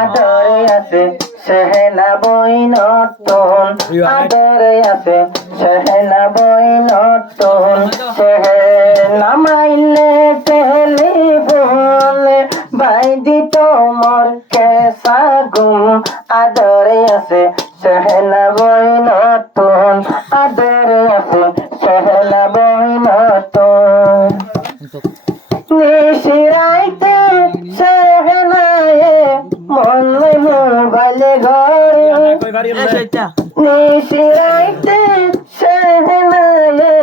আদরে আছে সেহেনা বই নতুন, আদরে আছে সেহেনা বই নতুন, সেহেনা মাইলে টেলিফোনে বাইদি তোমার কেসা গুম। আদরে আছে সেহেনা বই নতুন, আদরে আছে সেহেনা বই নতুন। নিশিরাইতে সেহেনায়ে মনে মোবাইলে ঘরে, নিশিরাইতে সেহেনায়ে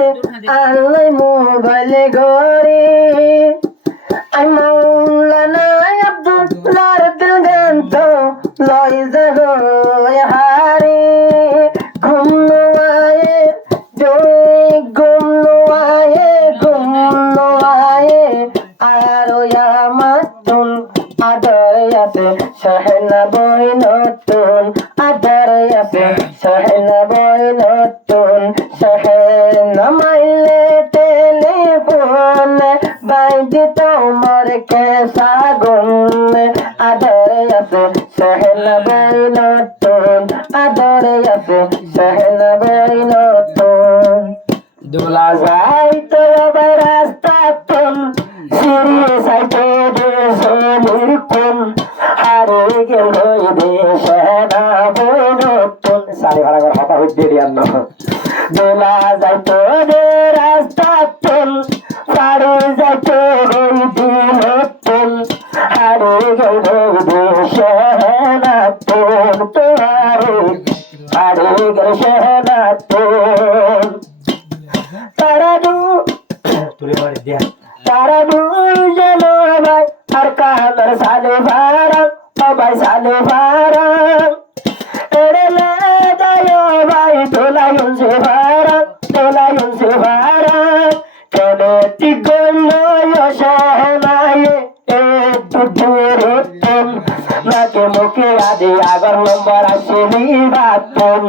আনলে মোবাইলে ঘরে। আই মৌলানা আব্দুল্লাহর দিল গান তো লই যাগো হারে। ঘুম নোয়ায়ে ঘুম নোয়ায়ে ঘুম নোয়ায়ে আরো মাতুন। আদরে আছে সেহেনা বই নতুন, আদরে আছে সেহেনা বই নতুন, সেহেনা মাইলে টেলিফোনে বাইদি তোমার কেসা গুম। আদরে আছে সেহেনা বই নতুন, আদরে আছে সেহেনা বই নতুন। দোলা যাই তো আবার রাস্তা তুন, সিরিয়ে সাইতে দেশের কোন হারে গেল দেশেনা বই নতুন। সারি ভাড়া করে হাতা হইতে দিয়ান না। দোলা যাই তো রাস্তা তুন, সারি যাইতে নতুন হারে গেল দেশেনা তুন। তোমারে হারে গেল সেনা তুন। তারা যেন ভাই আর কালার সালে ভাড়া, ভাই সালে ভাড়া এড়ে যায় ভাই তোলায়ন সে ভাড়া, তোলায়ন সে ভাড়া। কেনে ঠিক গল্ল সেহেনায়ে একটু দূরে তুন, নাকে মুখে আদি আগর নম্বর আসেনি বাতুন।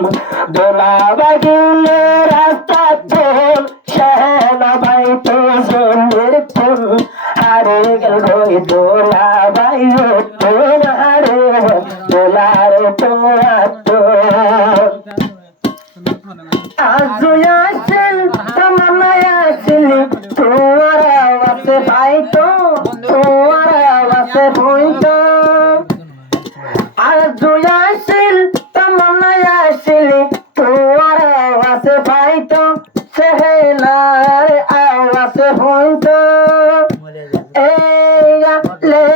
দোলা বাগিলে রাস্তা তুন, সেহেনা ভাই তো জন্মের তুন হারে গেল দোলা ভাই তুন, হারে দোলার তোমার তুন। আজ আসিল তোমার আসিল তোমার আওয়াজে পাইতো, তোমার আওয়াজে বইতো। আজ আসিল তোমার আসিল তোমার আওয়াজে পাইতো, সেহেনার আওয়াজে বইতো। এই গালে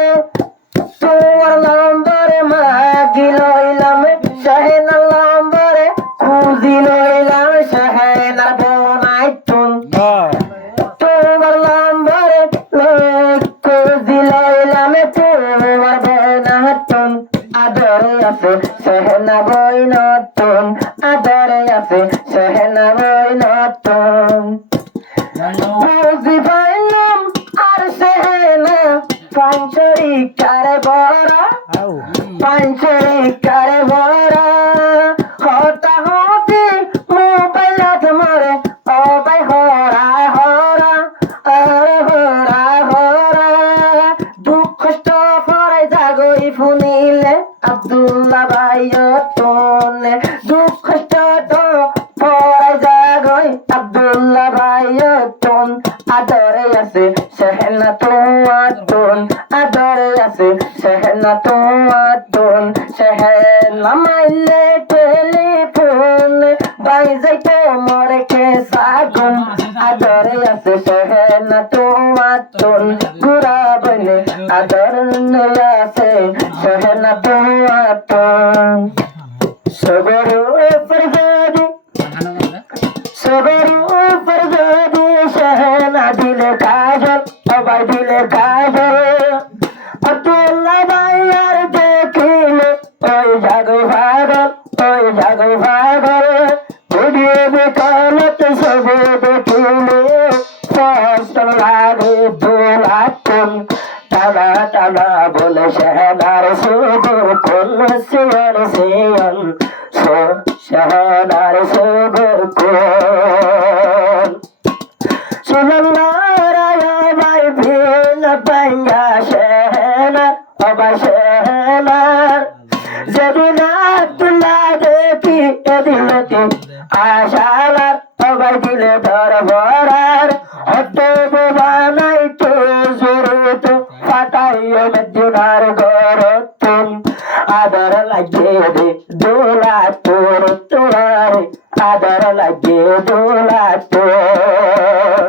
তোমার নম্বরে মাগি লইলাম, সেহেনার নম্বরে খুঁজি লইলাম, সেহেনার বোনাই তুন। তোমার নম্বরে খুঁজি লইলাম, তোমার বোনাই তুন। আদরে আছে সেহেনা বই নতুন, আদরে আছে সেহেনা বই নতুন। বুঝি পাইলাম আর সেহেনা পাঞ্চরি কারে বড়া, পাঞ্চরি কারে বড়া। হতা হতি মোবাইলত মরে ও ভাই হরা হরা, আরে হরা হরা। দুঃখ কষ্ট পরে জাগই ফুনিলে আব্দুল্লাহ ভাই তোনে, দুঃখ কষ্ট তো পরে জাগই আব্দুল্লাহ ভাই তোন। আদরে আছে সেহেনা তোমার তুন, আদরে আছে সেহেনা তোমার তুন, সেহেনা মাইলে টেলিফোনে বাইজাই তোমার কেসা গুম। আদরে আছে সেহেনা তোমার তুন, গুড়া বনে আদর আছে সেহেনা তোমার তুন। সগরু ফরজাদি সগরু ফরজাদি সেহেনা দিলে কাজল, সবাই দিলে কাজল। আব্দুল্লাহ ভাই আর দেখিলে ওই জাগো ভাগল, ওই জাগো ভাগল। ভিডিও বেকালত সবে দেখিলে ফসল লাগে দোলাতুন। টানা টানা বলে সেহেনার সুগুর কোন সিয়ন সিয়ন, সেহেনার সুগুর কোন। সুনাল্লাহ ভাই ভিন পাইয়া সেহেনা, অবা সেহেনা যেদিন আব্দুল্লাহ দেখি এদিলতি আশালার সবাই দিলে ধরবরার হত বানাই তো জোরত ফাটাইও মদিনার গরতুন আদর লাগে রে দোলা তোর তোর আদর লাগে দোলা তোর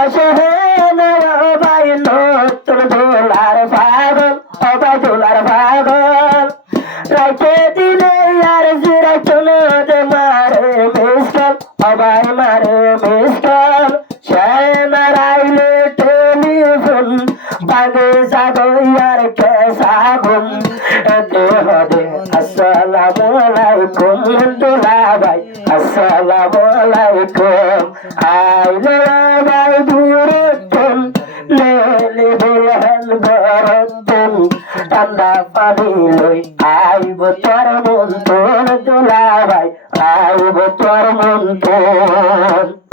অসহেন ভাই নতুন দোলার পাগল অবাই দোলার পাগল রাইতে দিলে আর জিরা চলো দে মারে মিস্কল অবাই মারে মিস্কল সে মারাইলে টেলিফোন বাগে যাবো আর কেসা ঘুম এতে হবে আসসালামু আলাইকুম দোলা ভাই আসসালামু আলাইকুম আইলে ভাই দূরতুন লেলে দুলহন গরতুন ঠান্ডা পানি লই আইব তোর মন তোর দোলা ভাই আইব তোর মন তোর